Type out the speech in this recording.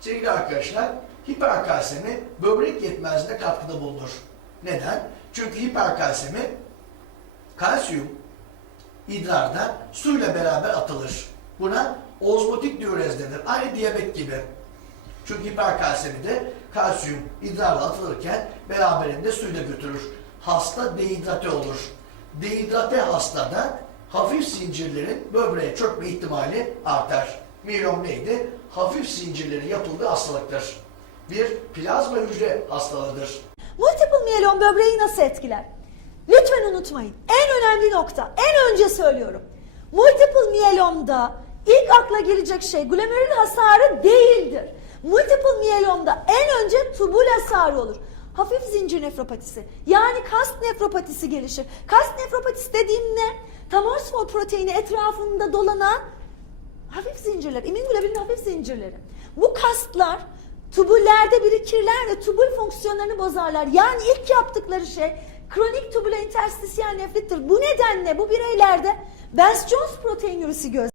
Sevgili arkadaşlar, hiperkalsemi böbrek yetmezliğine katkıda bulunur. Neden? Çünkü hiperkalsemi kalsiyum idrarda suyla beraber atılır. Buna ozmotik diürez denir. Aynı diyabet gibi. Çünkü hiperkalsemide kalsiyum idrarla atılırken beraberinde suyla götürür. Hasta dehidrate olur. Dehidrate hastada hafif zincirlerin böbreğe çökme ihtimali artar. Miyom neydi? Hafif zincirlerin yapıldığı hastalıktır. Bir plazma hücre hastalığıdır. Multiple miyelom böbreği nasıl etkiler? Lütfen unutmayın. En önemli nokta, en önce söylüyorum. Multiple miyelomda ilk akla gelecek şey glomerül hasarı değildir. Multiple miyelomda en önce tubul hasarı olur. Hafif zincir nefropatisi yani kas nefropatisi gelişir. Kas nefropatisi dediğim ne? Tamorsfol proteini etrafında dolanan zincirler, immünoglobulin hafif zincirleri. Bu kastlar tubullerde birikirler ve tubul fonksiyonlarını bozarlar. Yani ilk yaptıkları şey kronik tubule interstitiyel nefrittir. Bu nedenle bu bireylerde Benz-Jones proteinürisi göz